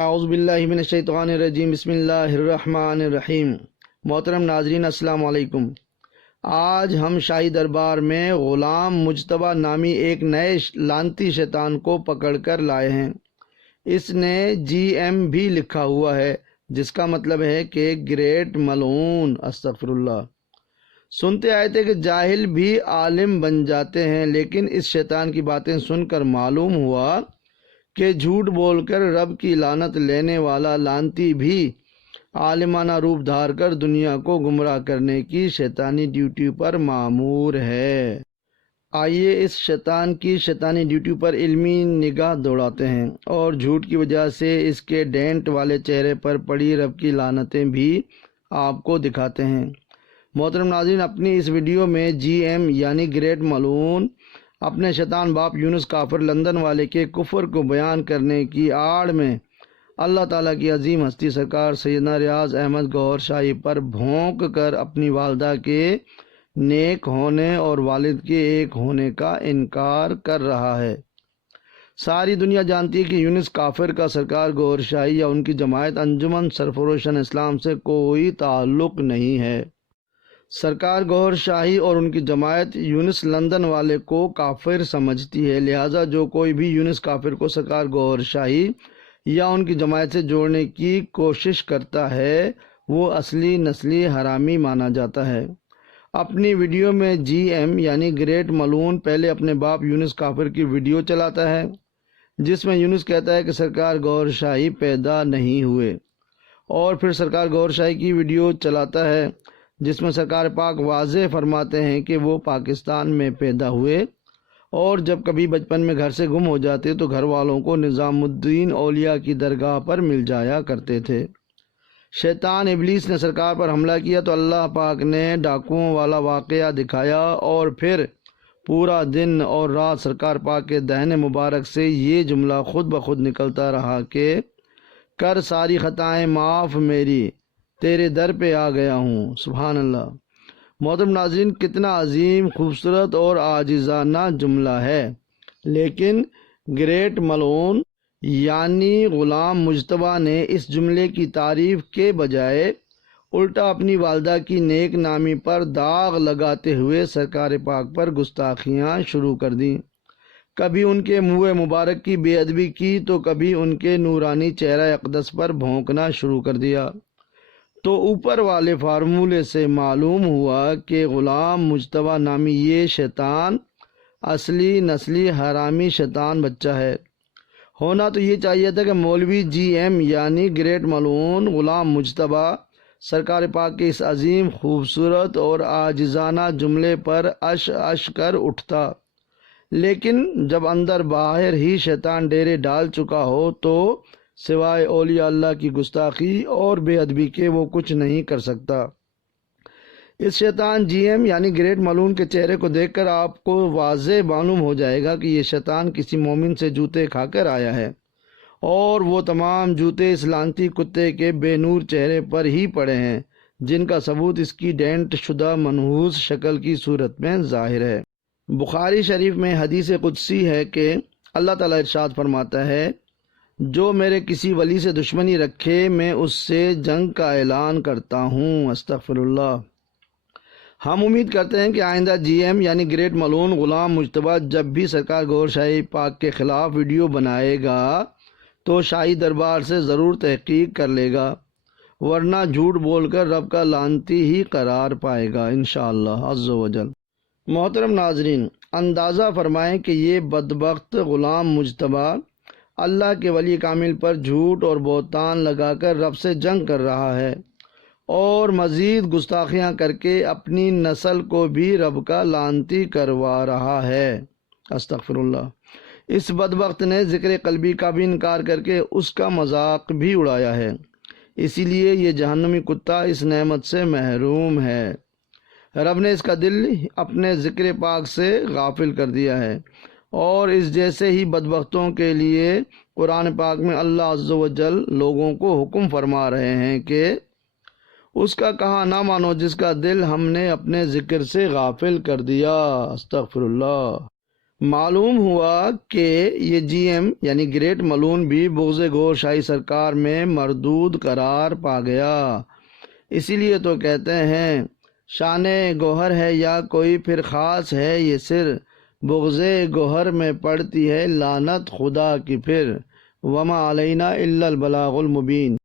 اعوذ باللہ من الشیطان الرجیم، بسم اللہ الرحمن الرحیم۔ محترم ناظرین السلام علیکم۔ آج ہم شاہی دربار میں غلام مجتبیٰ نامی ایک نئے لعنتی شیطان کو پکڑ کر لائے ہیں۔ اس نے GM بھی لکھا ہوا ہے، جس کا مطلب ہے کہ گریٹ ملعون۔ استغفر اللہ۔ سنتے آئے تھے کہ جاہل بھی عالم بن جاتے ہیں، لیکن اس شیطان کی باتیں سن کر معلوم ہوا کہ جھوٹ بول کر رب کی لعنت لینے والا لعنتی بھی عالمانہ روپ دھار کر دنیا کو گمراہ کرنے کی شیطانی ڈیوٹی پر مامور ہے۔ آئیے اس شیطان کی شیطانی ڈیوٹی پر علمی نگاہ دوڑاتے ہیں اور جھوٹ کی وجہ سے اس کے ڈینٹ والے چہرے پر پڑی رب کی لعنتیں بھی آپ کو دکھاتے ہیں۔ محترم ناظرین، اپنی اس ویڈیو میں GM یعنی گریٹ ملعون اپنے شیطان باپ یونس کافر لندن والے کے کفر کو بیان کرنے کی آڑ میں اللہ تعالیٰ کی عظیم ہستی سرکار سیدنا ریاض احمد گوہر شاہی پر بھونک کر اپنی والدہ کے نیک ہونے اور والد کے ایک ہونے کا انکار کر رہا ہے۔ ساری دنیا جانتی ہے کہ یونس کافر کا سرکار گوہر شاہی یا ان کی جماعت انجمن سرفروشان اسلام سے کوئی تعلق نہیں ہے۔ سرکار گوہر شاہی اور ان کی جماعت یونس لندن والے کو کافر سمجھتی ہے، لہٰذا جو کوئی بھی یونس کافر کو سرکار گوہر شاہی یا ان کی جماعت سے جوڑنے کی کوشش کرتا ہے وہ اصلی نسلی حرامی مانا جاتا ہے۔ اپنی ویڈیو میں GM یعنی گریٹ ملعون پہلے اپنے باپ یونس کافر کی ویڈیو چلاتا ہے، جس میں یونس کہتا ہے کہ سرکار گوہر شاہی پیدا نہیں ہوئے، اور پھر سرکار گوہر شاہی کی ویڈیو چلاتا ہے جس میں سرکار پاک واضح فرماتے ہیں کہ وہ پاکستان میں پیدا ہوئے اور جب کبھی بچپن میں گھر سے گم ہو جاتے تو گھر والوں کو نظام الدین اولیاء کی درگاہ پر مل جایا کرتے تھے۔ شیطان ابلیس نے سرکار پر حملہ کیا تو اللہ پاک نے ڈاکوؤں والا واقعہ دکھایا اور پھر پورا دن اور رات سرکار پاک کے دہن مبارک سے یہ جملہ خود بخود نکلتا رہا کہ کر ساری خطائیں معاف میری، تیرے در پہ آ گیا ہوں۔ سبحان اللہ۔ محترم ناظرین، کتنا عظیم، خوبصورت اور عاجزانہ جملہ ہے، لیکن گریٹ ملعون یعنی غلام مجتبیٰ نے اس جملے کی تعریف کے بجائے الٹا اپنی والدہ کی نیک نامی پر داغ لگاتے ہوئے سرکار پاک پر گستاخیاں شروع کر دیں۔ کبھی ان کے منہ مبارک کی بے ادبی کی تو کبھی ان کے نورانی چہرہ اقدس پر بھونکنا شروع کر دیا۔ تو اوپر والے فارمولے سے معلوم ہوا کہ غلام مجتبیٰ نامی یہ شیطان اصلی نسلی حرامی شیطان بچہ ہے۔ ہونا تو یہ چاہیے تھا کہ مولوی GM یعنی گریٹ ملعون غلام مجتبیٰ سرکار پاک کے اس عظیم، خوبصورت اور عاجزانہ جملے پر اش کر اٹھتا، لیکن جب اندر باہر ہی شیطان ڈیرے ڈال چکا ہو تو سوائے اولیاء اللہ کی گستاخی اور بے ادبی کے وہ کچھ نہیں کر سکتا۔ اس شیطان GM یعنی گریٹ ملعون کے چہرے کو دیکھ کر آپ کو واضح معلوم ہو جائے گا کہ یہ شیطان کسی مومن سے جوتے کھا کر آیا ہے، اور وہ تمام جوتے اس لعنتی کتے کے بے نور چہرے پر ہی پڑے ہیں، جن کا ثبوت اس کی ڈینٹ شدہ منحوس شکل کی صورت میں ظاہر ہے۔ بخاری شریف میں حدیث قدسی ہے کہ اللہ تعالیٰ ارشاد فرماتا ہے، جو میرے کسی ولی سے دشمنی رکھے میں اس سے جنگ کا اعلان کرتا ہوں۔ استغفر اللہ۔ ہم امید کرتے ہیں کہ آئندہ GM یعنی گریٹ ملعون غلام مجتبیٰ جب بھی سرکار گوہر شاہی پاک کے خلاف ویڈیو بنائے گا تو شاہی دربار سے ضرور تحقیق کر لے گا، ورنہ جھوٹ بول کر رب کا لعنتی ہی قرار پائے گا انشاءاللہ عز و جل۔ محترم ناظرین، اندازہ فرمائیں کہ یہ بدبخت غلام مجتبیٰ اللہ کے ولی کامل پر جھوٹ اور بہتان لگا کر رب سے جنگ کر رہا ہے اور مزید گستاخیاں کر کے اپنی نسل کو بھی رب کا لعنتی کروا رہا ہے۔ استغفر اللہ۔ اس بدبخت نے ذکر قلبی کا بھی انکار کر کے اس کا مذاق بھی اڑایا ہے، اسی لیے یہ جہنمی کتا اس نعمت سے محروم ہے۔ رب نے اس کا دل اپنے ذکر پاک سے غافل کر دیا ہے، اور اس جیسے ہی بدبختوں کے لیے قرآن پاک میں اللہ عز و جل لوگوں کو حکم فرما رہے ہیں کہ اس کا کہا نہ مانو جس کا دل ہم نے اپنے ذکر سے غافل کر دیا۔ استغفر اللہ۔ معلوم ہوا کہ یہ جی ایم یعنی گریٹ ملون بھی بغض گور شاہی سرکار میں مردود قرار پا گیا۔ اسی لیے تو کہتے ہیں شان گوہر ہے یا کوئی پھر خاص ہے یہ سر، بغض گوہر میں پڑتی ہے لعنت خدا کی پھر، وما علینا الا البلاغ المبین۔